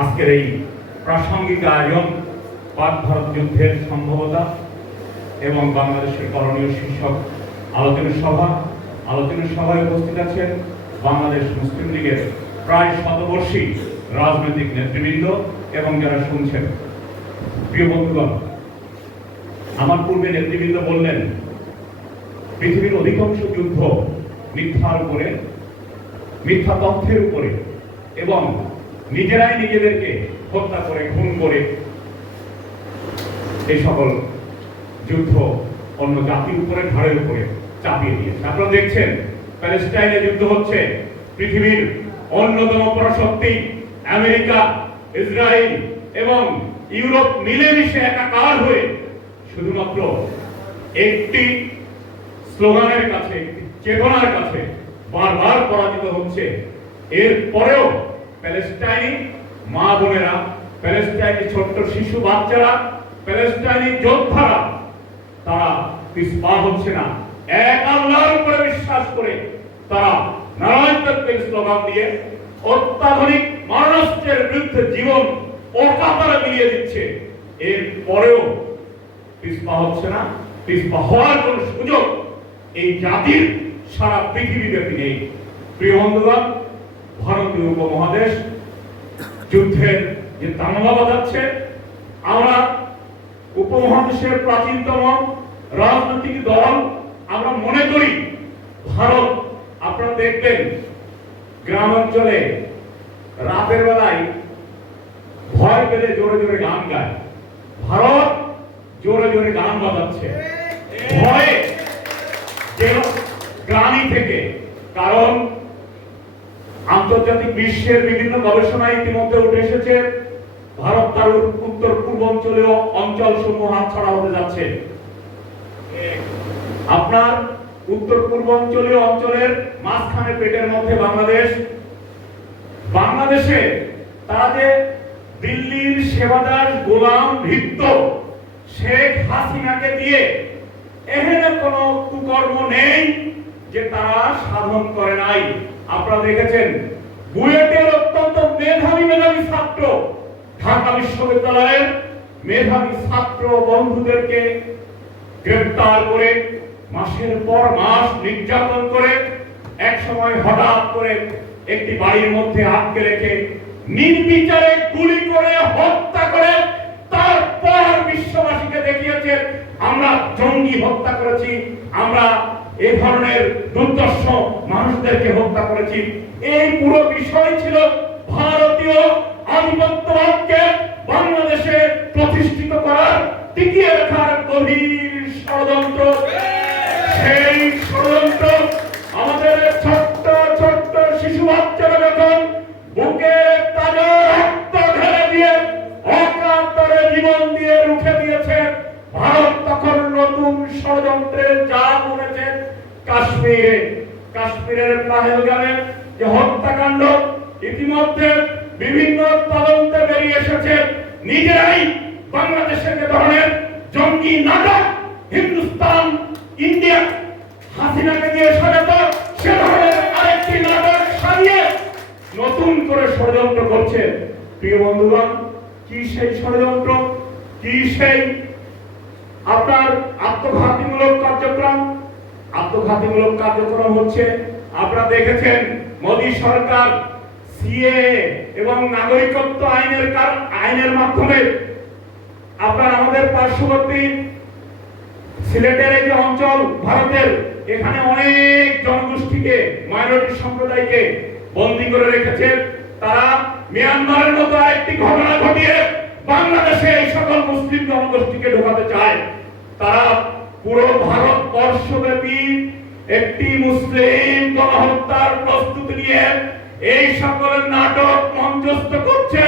আজকের এই প্রাসঙ্গিক আয়োজন পাক ভারত যুদ্ধের সম্ভবতা এবং বাংলাদেশের করণীয় শীর্ষক আলোচনা সভা। আলোচনা সভায় উপস্থিত আছেন বাংলাদেশ মুসলিম লীগের প্রায় শতবর্ষী রাজনৈতিক নেতৃবৃন্দ এবং যারা শুনছেন। প্রিয় বন্ধুগণ, আমার পূর্বে নেতৃবৃন্দ বললেন, পৃথিবীর অধিকাংশ যুদ্ধ মিথ্যার উপরে, মিথ্যা তথ্যের উপরে। এবং নিজেরাই নিজেদেরকে হত্যা করে, খুন করে এই সকল যুদ্ধ অন্য জাতির উপরে ঘাড়ের উপরে চাপিয়ে দিয়েছে। আপনারা দেখছেন, প্যালেস্টাইনে যুদ্ধ হচ্ছে। পৃথিবীর অন্যতম পরাশক্তি আমেরিকা ইসরায়েল এবং ইউরোপ মিলেমিশে একাকার হয়ে শুধুমাত্র একটি স্লোগানের কাছে, একটি চেতনার কাছে বারবার পরাজিত হচ্ছে। এর পরেও প্যালেস্টাইনি মা বোনেরা, প্যালেস্টাইনি ছোট্ট শিশু বাচ্চারা, প্যালেস্টাইনি যোদ্ধারা, তারা পিছপা হচ্ছে না। এক আল্লাহর উপরে বিশ্বাস করে তারা নারায়ণ স্লোগান দিয়ে অত্যাধুনিক মানরাষ্ট্রের বিরুদ্ধে জীবন অকাতারে মিলিয়ে দিচ্ছে। এর পরেও পিছপা হচ্ছে না। পিছপা হওয়ার কোন সুযোগ এই জাতির সারা পৃথিবী ব্যাপী নেই। প্রিয় বন্ধুগণ ভারতীয় উপমহাদেশ যুদ্ধের যে দাঙ্গা বাজাচ্ছে, আমরা উপমহাদেশের প্রাচীনতম রাজনৈতিক দল, আমরা মনে করি ভারত, আপনারা দেখবেন গ্রাম অঞ্চলে রাতের বেলায় ভয় পেলে জোরে জোরে গান গায়। ভারত জোরে জোরে গান বাজাচ্ছে। ভয়ে গ্রামী থেকে, কারণ আন্তর্জাতিক বিশ্বের বিভিন্ন গবেষণায় ইতিমধ্যে উঠে এসেছে। ভারত তার উত্তর পূর্বাঞ্চলীয় অঞ্চল সমূহ হাতছাড়া হতে যাচ্ছে। আপনার উত্তর পূর্বাঞ্চলীয় অঞ্চলের মাঝখানে পেটের মধ্যে বাংলাদেশ। বাংলাদেশে তারা যে দিল্লির সেবাদার গোলাম ভিত্ত শেখ হাসিনাকে দিয়ে এখানে কোনো কুকর্ম নেই যে তারা সাধন করে নাই। আপনারা দেখেছেন, বুয়েটের অত্যন্ত মেধাবী মেধাবী ছাত্র ঢাকা বিশ্ববিদ্যালয়ের মেধাবী ছাত্র বন্ধুদেরকে গ্রেফতার করে মাসের পর মাস নির্যাতন করে এক সময় হঠাৎ করে একটি বাড়ির মধ্যে আটকে রেখে নির্বিচারে গুলি করে হত্যা করে তারপর বিশ্ববাসীকে দেখিয়েছে আমরা জঙ্গি হত্যা করেছি, আমরা এ ধরনের দুর্দর্শ মানুষদেরকে হত্যা করেছি। এই পুরো বিষয় ছিল ভারতীয় আধিপত্যবাদকে বাংলাদেশে প্রতিষ্ঠিত করার, টিকিয়ে রাখার গভীর কাশ্মীরে, কাশ্মীরের পাহেলগামে যে হত্যাকাণ্ড ইতিমধ্যে বিভিন্ন তদন্তে বেরিয়ে এসেছে, নিজেরাই বাংলাদেশের যে ধরনের জঙ্গি নাটক, হিন্দুস্তান, ইন্ডিয়া, হাসিনাকে দিয়ে সাজাতো, সে ধরনের আরেকটি নাটক সাজিয়ে নতুন করে ষড়যন্ত্র করছে। প্রিয় বন্ধুগণ, কি সেই ষড়যন্ত্র? কি সেই আপনার আত্মঘাতীমূলক কার্যক্রম? আত্মঘাতীমূলক কার্যক্রম হচ্ছে। আপনারা দেখেছেন, মোদী সরকার সিএ এবং নাগরিকত্ব আইনের আইনের মাধ্যমে আপনার আমাদের পার্শ্ববর্তী সিলেটের এই যে অঞ্চল, ভারতের, এখানে অনেক জনগোষ্ঠীকে, মাইনরিটি সম্প্রদায়কে বন্দী করে রেখেছে। তারা মিয়ানমারের মতো আরেকটি ঘটনা ঘটিয়ে বাংলাদেশে এই সকল মুসলিম জনগোষ্ঠীকে ঢোকাতে চায়। তারা পুরো ভারতবর্ষব্যাপী একটি মুসলিম গণহত্যার প্রস্তুতি নিয়ে এই সকল নাটক মঞ্চস্থ করছে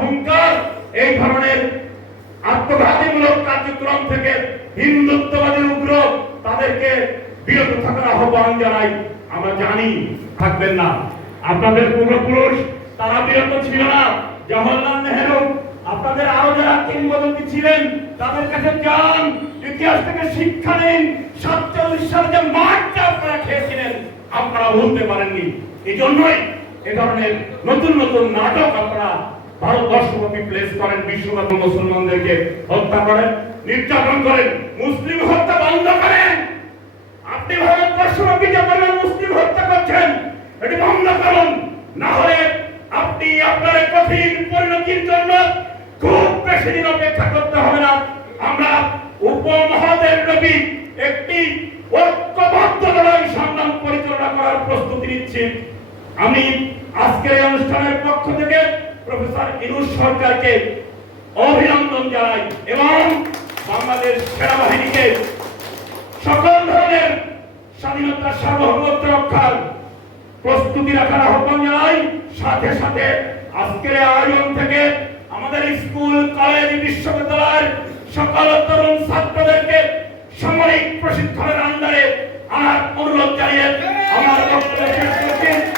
হুঙ্কার এই ধরনের আত্মঘাতীমূলক কার্যক্রম থেকে হিন্দুত্ববাদী উগ্র তাদেরকে বিরত থাকার আহ্বান জানাই। আমরা জানি, থাকবেন না। আপনাদের পূর্বপুরুষ, তারা বিরত ছিল না। জওহরলাল নেহেরু, আপনাদের আরও যারা কিংবদন্তি ছিলেন, তাদের কাছে যান। ইতিহাস থেকে শিক্ষা নিন। সাতচল্লিশ সালে যে মাঠটা আপনারা খেয়েছিলেন, আপনারা ভুলতে পারেননি। এই জন্যই এ ধরনের নতুন নতুন নাটক আপনারা ভারতবর্ষব্যাপী প্লেস করেন বিশ্বব্যাপী মুসলমানদেরকে হত্যা করেন, নির্যাতন করেন, মুসলিম হত্যা বন্ধ করেন। আপনি ভারতবর্ষব্যাপী যে পরিমাণ মুসলিম হত্যা করছেন, এটি বন্ধ করুন। না হলে আপনি আপনার কঠিন পরিণতির জন্য খুব বেশি দিন অপেক্ষা করতে হবে না। আমরা উপমহাদেশ ব্যাপী একটি ঐক্যবদ্ধ লড়াই সংগ্রাম পরিচালনা করার প্রস্তুতি নিচ্ছি। আমি আজকের অনুষ্ঠানের পক্ষ থেকে প্রফেসর ইনুস সরকারকে অভিনন্দন জানাই এবং বাংলাদেশ সেনাবাহিনীকে সকল ধরনের স্বাধীনতা সার্বভৌমত্ব রক্ষার প্রস্তুতি রাখার আহ্বান জানাই সাথে সাথে আজকের আয়োজন থেকে আমাদের স্কুল, কলেজ, বিশ্ববিদ্যালয়ের সকল তরুণ ছাত্রদেরকে সামরিক প্রশিক্ষণের আন্দারে আনার অনুরোধ জানিয়ে আমার বক্তব্য শেষ করছি।